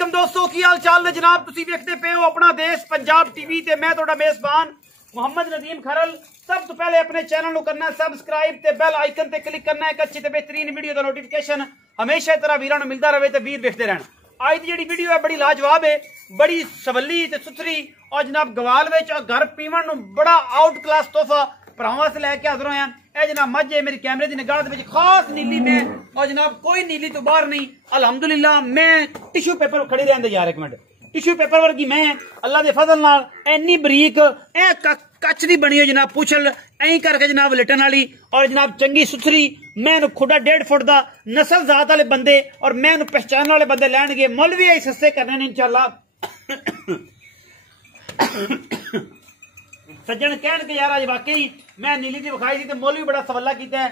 वालेकुम दोस्तों की हाल चाल ने जनाब तुसी देखते पे हो अपना देश पंजाब टीवी ते मैं तुहाडा मेजबान मोहम्मद नदीम खरल। सब तो पहले अपने चैनल को करना है सबसक्राइब ते बेल आइकन ते क्लिक करना है। एक अच्छी ते बेहतरीन वीडियो का नोटिफिकेशन हमेशा तरह वीरां नूं मिलदा रहे ते वीर देखते रहन। आज की जी वीडियो है बड़ी लाजवाब है, बड़ी सवली ते सुथरी और जनाब गवाल विच घर पीवन नूं बड़ा आउट क्लास तोहफा भरावां से लैके हाज़र होया। ए जनाब मझ है मेरी कैमरे की निगाह दे विच खास नीली में और जनाब कोई नीली तो बाहर नहीं। अलहमदुलिल्लाह मैं टिश्यू पेपर खड़ी रहंदे यार एक मिनट टिश्यू पेपर वर्गी मैं अल्लाह दे फजल नाल इन्नी बरीक ए कच दी बनी हो जनाब पुछल ऐ करके जनाब लिटन वाली और जनाब चंगी सुथरी। मैं खुदा 1.5 फुट दा नस्ल जात वाले बंदे और मैं पहचान वाले बंदे लैणगे मुल भी आई सस्ते करने ने इंशाअल्लाह। सज्जन कहन के यार आज वाकई मैं नीली दी विखाई थी मुल भी बड़ा सवला किया है।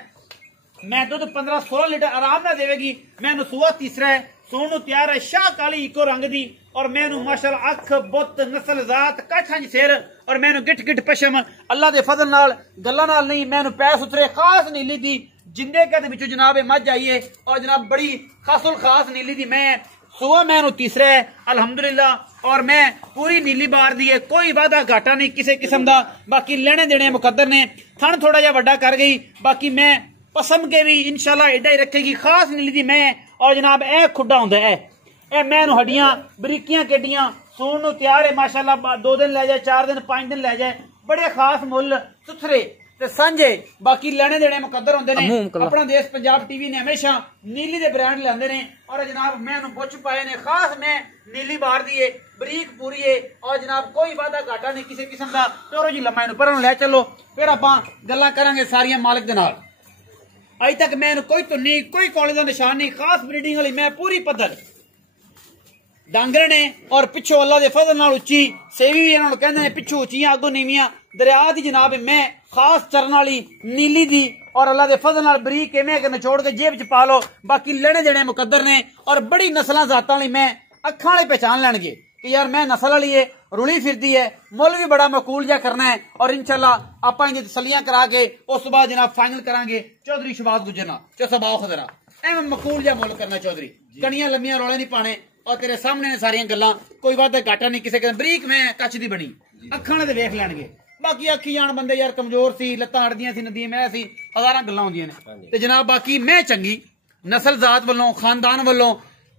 मैं दुध 15-16 लीटर आराम ना देगी। मैं सुआ तीसरा है सोन तैयार है शाह काली इको रंग दी और मैं माशाअल्लाह अख बुत नस्ल जात काठा सिर और मैं गिट गिट पशम अल्लाह दे फजल नाल गल्लां नाल नहीं मैं पैर सुथरे खास नीली दी जिंदे कहते विचों जनाब मझ आई है और जनाब बड़ी खासुल खास नीली दी मैं सुआ मैं तीसरा है अल्हम्दुलिल्लाह और मैं पूरी नीली बार दी है। कोई वादा घाटा नहीं किसी किस्म का। बाकी लेने देने मुकद्दर ने थन थोड़ा जा वड्डा कर गई। बाकी मैं पसम के भी इंशाल्लाह एडा ही रखेगी खास नीली दी मैं और जनाब ए खुडा होंदा है ए मैं हड्डियां बरीकियां केडियां सून नूं तैयार है माशाल्लाह 2 दिन लै जाए 4 दिन 5 दिन लै जाए बड़े खास मुल सुथरे ते सांझे। बाकी लेने देने मुकद्दर होंदे ने। अपना देश पंजाब टीवी ने हमेशा नीली दे ब्रांड लांदे ने और जनाब मैं पुछ पाए ने खास मैं नीली बार दी है बरीक पूरी है और जनाब कोई वादा घाटा नहीं किसी किस्म का। चलो जी लम्मा पर लै चलो फिर आपां गल्लां करांगे सारियां मालिक दे नाल। अज तक मैं कोई धुन्नी कोई कॉलेज का निशान नहीं खास ब्रीडिंग वाली मैं पूरी पद्धर डांगर ने और पिछों अल्लाह दे फजल नाल उच्ची सेवी भी इन्होंने कहते हैं पिछों उच्चियां अगों नीवियां दरिया दी जनाब मैं खास चरण वाली नीली दी और अल्लाह दे फजल नाल बरीक किवें के निचोड़ के जेब च पा लो। बाकी लेने देने मुकद्दर ने और बड़ी नस्लां जातां वाली मैं अखां वाले पहचान लैणगे कि यार मैं नस्ल वाली है रुली फिरदी है मुल भी बड़ा मकूल जा करना है और इंशाल्लाह आपां इहदी तसल्लियां करा के उस बाद जनाब फाइनल करांगे चौधरी शहबाज गुजर नाल चौसबाओ खदरा एवं मकूल जा मुल करना चौधरी कनियां लम्मियां रोले नहीं पाने और तेरे सामने ने सारियां गल्लां कोई वादा घाटा नहीं किसी बरीक मैं कच दी बनी अखां वाले वेख लैणगे। बाकी अखी जान बंदे यार कमजोर सी लत्तां अड़दियां सी नदियां मैं सी हजारां गल्लां होंदियां ने ते जनाब बाकी मैं चंगी नस्ल जात वालों खानदान वालों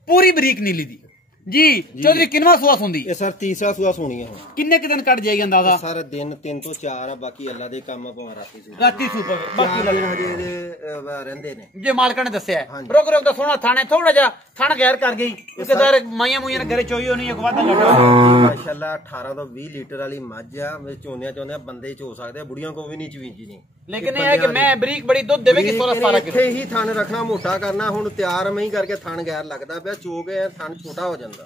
पूरी बरीक नीली दी जी। चौधरी किनवा सुआ सुंदी ये सर तीसरा सुआ सुनी है। किन्ने कि दिन कट जाएगी अंदाजा सर दिन 3 तो 4 है बाकी अल्लाह दे काम भावें राती सुपर बाकी हजे रहंदे ने जे मालका ने दस्सिया रुक रुक दा सोना थाने थोड़ा जा थाना गैर कर गई उसके दर माइयां मुइयां ने घरे चोई होनी एक वादा घटा माशाल्लाह 18 तो 20 लीटर वाली मझ आ चोने बंदे च हो सकदे बुढ़ियां को भी नहीं चवींजी नहीं। लेकिन ये है कि मैं बरीक बड़ी दूध देवेगी 16-17 किलो ही थान रखना मोटा करना हुन तैयार मैं ही करके थान गैर लगदा पिया चो गए थान छोटा हो जांदा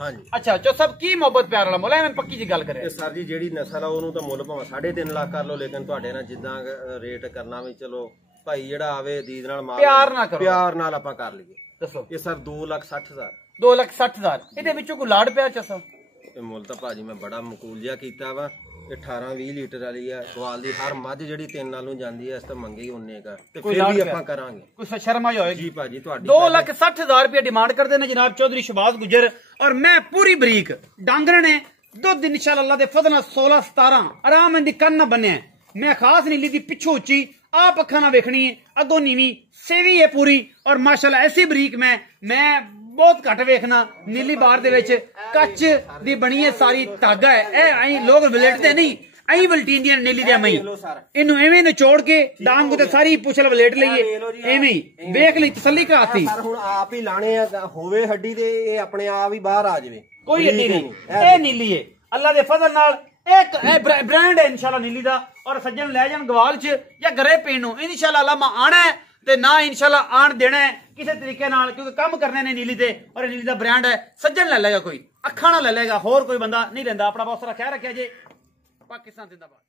हाँ जी। अच्छा जो सब की मोहब्बत प्यार वाला मुल मैं पक्की जी गल करे सर जी जेड़ी नस्ल आ ओनू तो मुल भावें 3.5 लाख कर लो लेकिन तुहाडे नाल जिद्दां रेट करना भी चलो भाई जेड़ा आवे दीद नाल माल प्यार नाल आपां कर लईए। दसो ये सर 2,60,000 2,60,000 ਇਹਦੇ ਵਿੱਚੋਂ ਕੋਈ ਲਾੜ ਪਿਆ ਚਸਾ ਇਹ ਮੁੱਲ ਤਾਂ ਭਾਜੀ ਮੈਂ ਬੜਾ ਮਕੂਲ ਜਿਹਾ ਕੀਤਾ ਵਾ। 18-20 ਲੀਟਰ ਵਾਲੀ ਆ ਗਵਾਲ ਦੀ ਹਰ ਮੱਝ ਜਿਹੜੀ 3 ਨਾਲੋਂ ਜਾਂਦੀ ਐ ਇਸ ਤੋਂ ਮੰਗੇ ਹੀ ਉਹਨੇ ਕਾ ਤੇ ਫਿਰ ਵੀ ਆਪਾਂ ਕਰਾਂਗੇ ਕੋਈ ਸ਼ਰਮ ਆਈ ਹੋਏਗੀ ਜੀ ਭਾਜੀ ਤੁਹਾਡੀ 2,60,000 रुपया डिमांड करते हैं जनाब चौधरी शहबाज गुजर और मैं पूरी बरीक डांगर ने दुध इंशाअल्लाह अल्लाह दे फजल 16-17 आराम इंदी कन ना बने मैं खास नीली दी पिछों उच्ची आप अखा ना वेखनी है अगों नीवी सेवी है पूरी और माशाअल्लाह ऐसी बरीक मैं बहुत घट वेखना नीली बार दे विच कच दी बनी है सारी धागा है ऐ लोग वलेटते नहीं ऐ वलटी इंडियन नीली दे मई इनू एवें निचोड़ के डांग ते सारी पुछल वलेट लईए एवें वेख लई तसल्ली कराती सर हुन आप ही लाने होवे हड्डी ते ए अपने आप ही बाहर आ जावे कोई हड्डी नहीं ए नीली है अल्लाह दे फजल नाल एक ब्रांड है इंशाल्लाह नीली दा और सज्जन ले जान गवाल च या घरे पीण नू इंशाल्लाह अल्लाह मा आना है ते ना इंशाल्लाह आन देना है किसी तरीके नाल क्योंकि काम करने ने नीली दे और नीली दा ब्रांड है सज्जन ले लेगा कोई अखा ना ले लेगा होर कोई बंदा नहीं लेंदा। अपना बहुत सारा ख्याल रखिया जे पाकिस्तान जिंदाबाद।